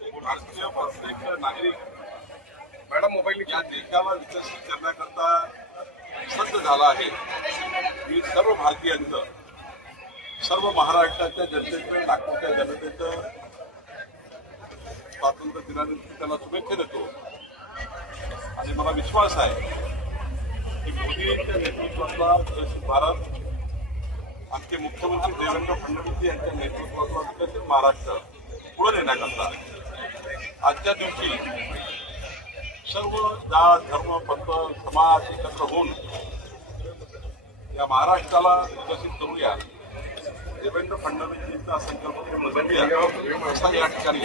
भारतीय प्रत्येक नागरिक मॅडम मोबाईल या देशाला विकसित करण्याकरता सज्ज झाला आहे मी सर्व भारतीयांचं सर्व महाराष्ट्राच्या जनतेचं नागपूरच्या जनतेचं स्वातंत्र्य दिनानिमित्त त्याला शुभेच्छा देतो. आणि मला विश्वास आहे की मोदींच्या नेतृत्वातला विकसित भारत आमचे मुख्यमंत्री देवेंद्र फडणवीस यांच्या नेतृत्वातला विकसित महाराष्ट्र पुढे नेण्याकरता आजच्या दिवशी सर्व जात धर्म पंथ समाज एकत्र होऊन या महाराष्ट्राला विकसित करूया. देवेंद्र फडणवीसजींचा संकल्प पूर्ण करूया असा या ठिकाणी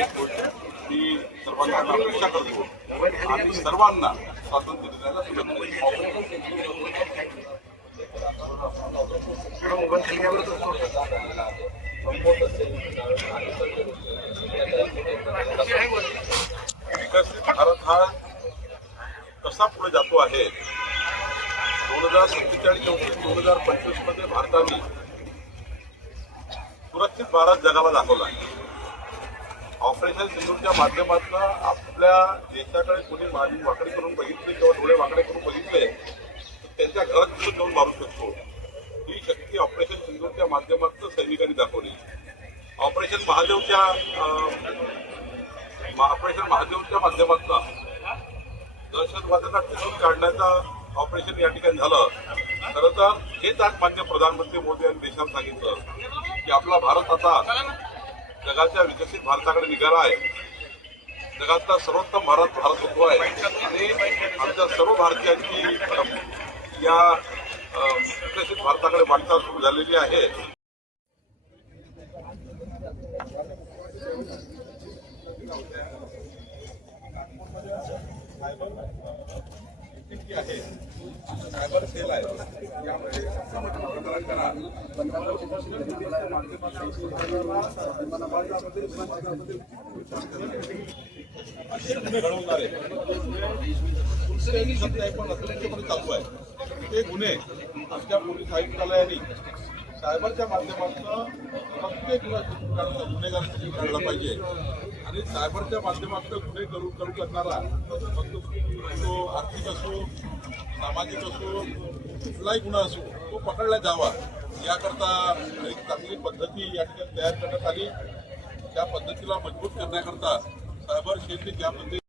मी सर्वांना अपेक्षा करतो. आणि सर्वांना स्वातंत्र्य दिनाला शुभेच्छा देतो. विकसित भारत हा कसा पुढे जातो आहे. दोन हजार सत्तेचाळीस दोन हजार पंचवीसमध्ये भारताने सुरक्षित भारत जगाला दाखवला आहे. ऑपरेशन सिंधूच्या माध्यमातून आपल्या देशाकडे कोणी माझी वाकडे करून बघितले किंवा डोळे वाकडे करून बघितले तर त्यांच्या घरात सुद्धा जाऊन मारू शकतो? ही शक्ती ऑपरेशन सिंधूच्या माध्यमातून सैनिकांनी दाखवली. ऑपरेशन महादेवच्या ऑपरेशन महादेवच्या माध्यमातून दहशतवादाचा टिकून काढण्याचं ऑपरेशन या ठिकाणी झालं. खरं तर हेच आज मान्य प्रधानमंत्री मोदी यांनी देशाला सांगितलं की आपला भारत आता जगाच्या विकसित भारताकडे निघाला आहे. जगातला सर्वोत्तम भारत भारत होतो आहे. आणि आमच्या सर्व भारतीयांची या विकसित भारताकडे वाटचाल सुरू झालेली आहे. जी आहे. सायबर सेल आहे. यामध्ये प्रकरण करा. असे गुन्हे घडवणारे दुसरे शब्द आहे पण अतिरेक्यपणे चालू आहे. ते गुन्हे आमच्या पोलीस आयुक्तालयाने सायबरच्या माध्यमातून प्रत्येक गुन्हा- गुन्हेगार पाहिजे. आणि सायबरच्या माध्यमातून गुन्हे करू करू करणारा तो- आर्थिक असो सामाजिक असो कुठलाही गुन्हा असो तो पकडला जावा. याकरता एक चांगली पद्धती या ठिकाणी तयार करण्यात आली. त्या पद्धतीला मजबूत करण्याकरता सायबर सेलने ज्या पद्धती